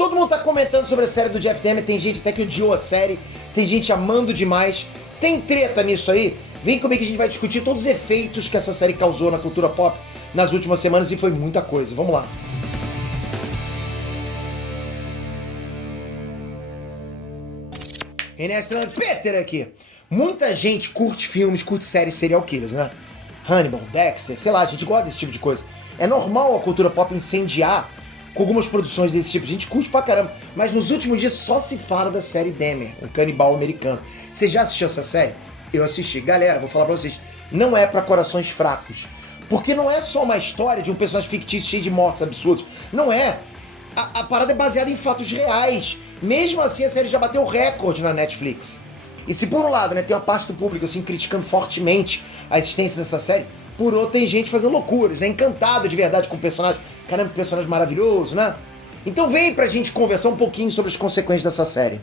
Todo mundo tá comentando sobre a série do Jeff Dahmer, tem gente até que odiou a série, tem gente amando demais. Tem treta nisso aí? Vem comigo que a gente vai discutir todos os efeitos que essa série causou na cultura pop nas últimas semanas, e foi muita coisa. Vamos lá. Ernesto Peter aqui. Muita gente curte filmes, curte séries serial killers, né? Hannibal, Dexter, sei lá, a gente gosta desse tipo de coisa. É normal a cultura pop incendiar com algumas produções desse tipo. A gente curte pra caramba. Mas nos últimos dias só se fala da série Dahmer, um canibal americano. Você já assistiu essa série? Eu assisti. Galera, vou falar pra vocês, não é pra corações fracos. Porque não é só uma história de um personagem fictício cheio de mortes absurdas. Não é. A parada é baseada em fatos reais. Mesmo assim, a série já bateu recorde na Netflix. E se por um lado, né, tem uma parte do público assim criticando fortemente a existência dessa série, por outro tem gente fazendo loucuras, né, encantado de verdade com o personagem. Caramba, que personagem maravilhoso, né? Então vem pra gente conversar um pouquinho sobre as consequências dessa série.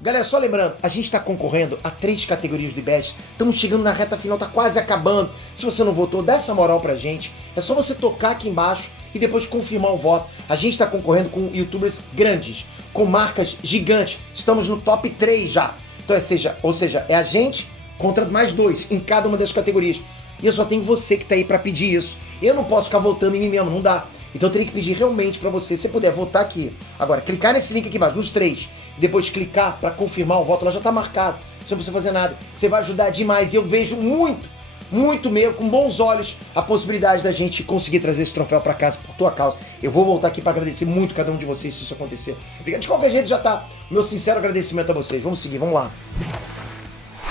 Galera, só lembrando, a gente tá concorrendo a 3 categorias do IBEST, estamos chegando na reta final, tá quase acabando. Se você não votou, dá essa moral pra gente, é só você tocar aqui embaixo e depois confirmar o voto. A gente tá concorrendo com youtubers grandes, com marcas gigantes, estamos no top 3 já. Então, ou seja, é a gente contra mais 2 em cada uma das categorias. E eu só tenho você que tá aí pra pedir isso. Eu não posso ficar votando em mim mesmo, não dá. Então eu teria que pedir realmente pra você, se você puder, votar aqui. Agora, clicar nesse link aqui embaixo, nos 3, e depois clicar pra confirmar o voto, lá já tá marcado. Você não precisa fazer nada. Você vai ajudar demais. E eu vejo muito mesmo, com bons olhos, a possibilidade da gente conseguir trazer esse troféu pra casa por tua causa. Eu vou voltar aqui pra agradecer muito cada um de vocês se isso acontecer. Obrigado. De qualquer jeito já tá meu sincero agradecimento a vocês. Vamos seguir, vamos lá.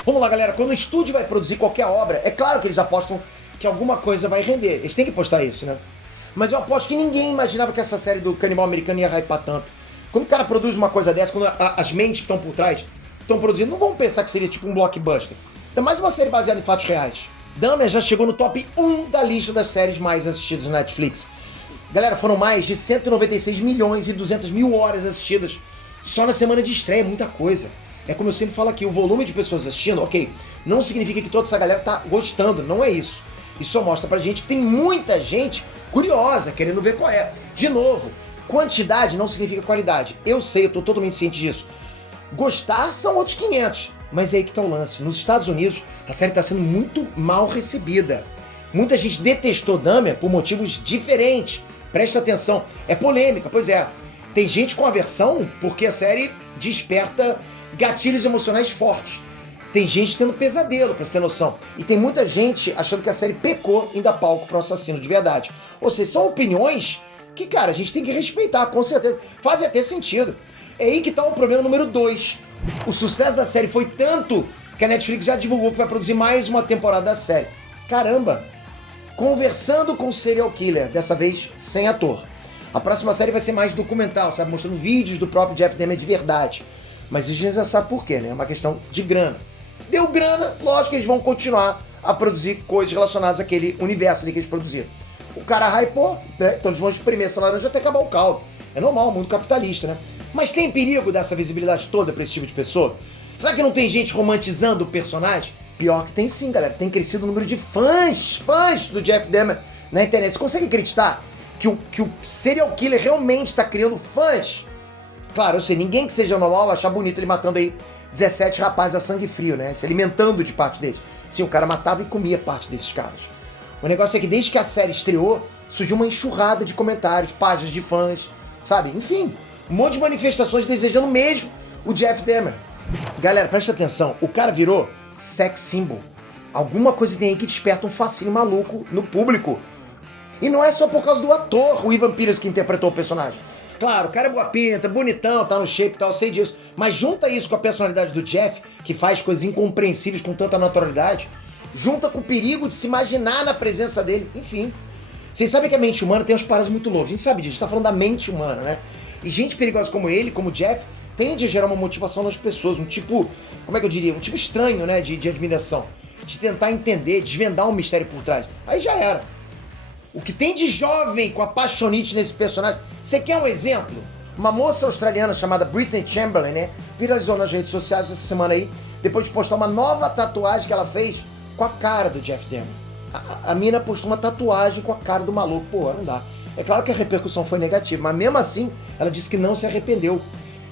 Vamos lá, galera. Quando o estúdio vai produzir qualquer obra, é claro que eles apostam que alguma coisa vai render. Eles têm que postar isso, né? Mas eu aposto que ninguém imaginava que essa série do canibal americano ia hypar tanto. Quando o cara produz uma coisa dessa, quando as mentes que estão por trás estão produzindo, não vão pensar que seria tipo um blockbuster. É mais uma série baseada em fatos reais. Dahmer já chegou no top 1 da lista das séries mais assistidas na Netflix. Galera, foram mais de 196 milhões e 200 mil horas assistidas só na semana de estreia, muita coisa. É como eu sempre falo aqui, o volume de pessoas assistindo, ok, não significa que toda essa galera tá gostando, não é isso. Isso só mostra pra gente que tem muita gente curiosa, querendo ver qual é. De novo, quantidade não significa qualidade. Eu sei, eu tô totalmente ciente disso. Gostar são outros 500, mas é aí que tá o lance. Nos Estados Unidos, a série tá sendo muito mal recebida. Muita gente detestou Dahmer por motivos diferentes. Presta atenção, é polêmica, pois é. Tem gente com aversão porque a série desperta gatilhos emocionais fortes. Tem gente tendo pesadelo, pra você ter noção. E tem muita gente achando que a série pecou em dar palco para um assassino de verdade. Ou seja, são opiniões que, cara, a gente tem que respeitar, com certeza. Fazem até sentido. É aí que tá o problema número 2. O sucesso da série foi tanto que a Netflix já divulgou que vai produzir mais uma temporada da série. Caramba! Conversando com o serial killer, dessa vez sem ator. A próxima série vai ser mais documental, sabe? Mostrando vídeos do próprio Jeff Dahmer de verdade. Mas a gente já sabe por quê, né? É uma questão de grana. Deu grana, lógico que eles vão continuar a produzir coisas relacionadas àquele universo ali que eles produziram. O cara hypou, né? Então eles vão espremer essa laranja até acabar o caldo. É normal, mundo capitalista, né? Mas tem perigo dessa visibilidade toda pra esse tipo de pessoa? Será que não tem gente romantizando o personagem? Pior que tem sim, galera. Tem crescido o número de fãs do Jeff Dahmer na internet. Você consegue acreditar que o serial killer realmente tá criando fãs? Claro, eu sei, ninguém que seja normal vai achar bonito ele matando aí 17 rapazes a sangue frio, né? Se alimentando de parte deles. Sim, o cara matava e comia parte desses caras. O negócio é que desde que a série estreou, surgiu uma enxurrada de comentários, páginas de fãs, sabe? Enfim, um monte de manifestações desejando mesmo o Jeff Dahmer. Galera, presta atenção, o cara virou sex symbol. Alguma coisa tem aí que desperta um fascínio maluco no público. E não é só por causa do ator, o Evan Peters, que interpretou o personagem. Claro, o cara é boa pinta, bonitão, tá no shape e tal, eu sei disso. Mas junta isso com a personalidade do Jeff, que faz coisas incompreensíveis com tanta naturalidade, junta com o perigo de se imaginar na presença dele, enfim. Vocês sabem que a mente humana tem umas paradas muito loucas, a gente sabe disso, a gente tá falando da mente humana, né? E gente perigosa como ele, como o Jeff, tende a gerar uma motivação nas pessoas, um tipo, como é que eu diria, um tipo estranho, né, de admiração. De tentar entender, desvendar um mistério por trás. Aí já era. O que tem de jovem com apaixonite nesse personagem? Você quer um exemplo? Uma moça australiana chamada Brittany Chamberlain, né? Viralizou nas redes sociais essa semana aí, depois de postar uma nova tatuagem que ela fez com a cara do Jeff Dahmer. A mina postou uma tatuagem com a cara do maluco. Pô, não dá. É claro que a repercussão foi negativa, mas mesmo assim, ela disse que não se arrependeu.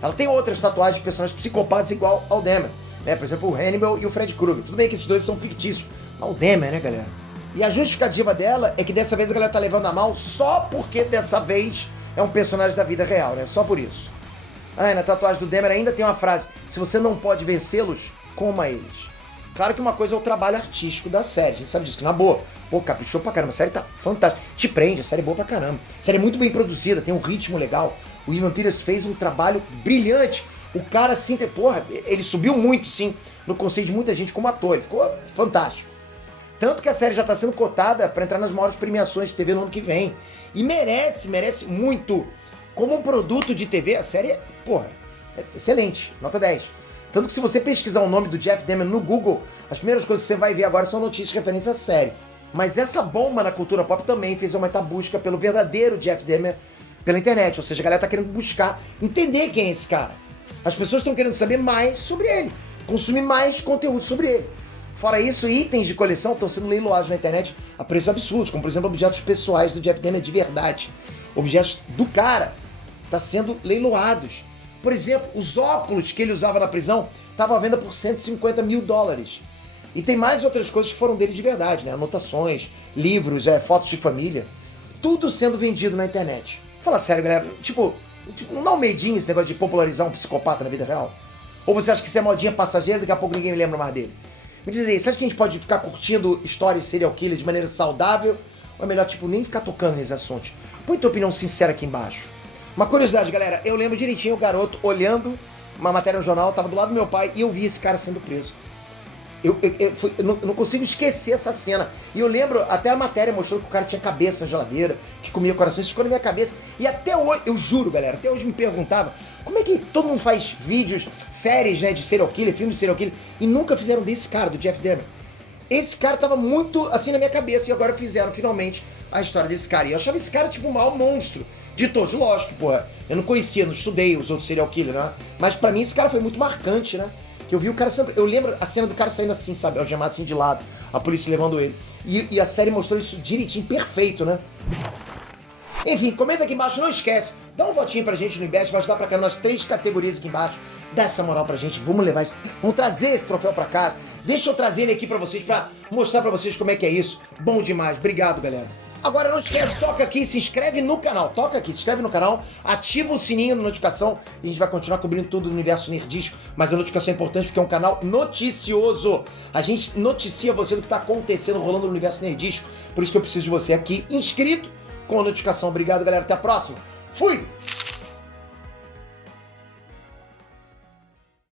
Ela tem outras tatuagens de personagens psicopatas igual ao Dahmer, né? Por exemplo, o Hannibal e o Fred Krueger. Tudo bem que esses dois são fictícios, mas o Dahmer, né, galera? E a justificativa dela é que dessa vez a galera tá levando a mal só porque dessa vez é um personagem da vida real, né? Só por isso. Ah, na tatuagem do Dahmer ainda tem uma frase: se você não pode vencê-los, coma eles. Claro que uma coisa é o trabalho artístico da série, a gente sabe disso, que na boa, pô, caprichou pra caramba, a série tá fantástica, te prende, a série é boa pra caramba, a série é muito bem produzida, tem um ritmo legal, o Evan Peters fez um trabalho brilhante, o cara assim, porra, ele subiu muito sim, no conceito de muita gente como ator, ele ficou fantástico. Tanto que a série já tá sendo cotada pra entrar nas maiores premiações de TV no ano que vem, e merece muito, como um produto de TV, a série é, porra, é excelente, nota 10. Tanto que se você pesquisar o nome do Jeff Dahmer no Google, as primeiras coisas que você vai ver agora são notícias referentes à série. Mas essa bomba na cultura pop também fez aumentar a busca pelo verdadeiro Jeff Dahmer pela internet. Ou seja, a galera tá querendo buscar, entender quem é esse cara. As pessoas estão querendo saber mais sobre ele, consumir mais conteúdo sobre ele. Fora isso, itens de coleção estão sendo leiloados na internet a preços absurdos, como por exemplo objetos pessoais do Jeff Dahmer de verdade. Objetos do cara estão sendo leiloados. Por exemplo, os óculos que ele usava na prisão estavam à venda por $150 mil. E tem mais outras coisas que foram dele de verdade, né? Anotações, livros, fotos de família. Tudo sendo vendido na internet. Fala sério, galera. Tipo, não dá um medinho esse negócio de popularizar um psicopata na vida real? Ou você acha que isso é modinha passageira e daqui a pouco ninguém me lembra mais dele? Me diz aí, você acha que a gente pode ficar curtindo histórias serial killer de maneira saudável? Ou é melhor, tipo, nem ficar tocando nesse assunto? Põe tua opinião sincera aqui embaixo. Uma curiosidade, galera, eu lembro direitinho o garoto olhando uma matéria no jornal, tava do lado do meu pai e eu vi esse cara sendo preso. Eu não consigo esquecer essa cena. E eu lembro, até a matéria mostrou que o cara tinha cabeça na geladeira, que comia coração, isso ficou na minha cabeça. E até hoje, eu juro, galera, até hoje me perguntava como é que todo mundo faz vídeos, séries, né, de serial killer, filmes de serial killer, e nunca fizeram desse cara, do Jeff Dahmer. Esse cara tava muito assim na minha cabeça e agora fizeram finalmente a história desse cara. E eu achava esse cara tipo o maior monstro de todos. Lógico, porra, eu não conhecia, não estudei os outros serial killer, né? Mas pra mim esse cara foi muito marcante, né? Que eu vi o cara sempre. Eu lembro a cena do cara saindo assim, sabe? Algemado assim de lado, a polícia levando ele. E a série mostrou isso direitinho, perfeito, né? Enfim, comenta aqui embaixo, não esquece, dá um votinho pra gente no Invest, vai ajudar pra cá nas 3 categorias aqui embaixo, dá essa moral pra gente, vamos levar vamos trazer esse troféu pra casa, deixa eu trazer ele aqui pra vocês, pra mostrar pra vocês como é que é isso, bom demais, obrigado galera. Agora não esquece, toca aqui, se inscreve no canal, toca aqui, se inscreve no canal, ativa o sininho da notificação e a gente vai continuar cobrindo tudo do universo nerdístico, mas a notificação é importante porque é um canal noticioso, a gente noticia você do que tá acontecendo, rolando no universo nerdístico, por isso que eu preciso de você aqui inscrito, com a notificação. Obrigado, galera. Até a próxima. Fui!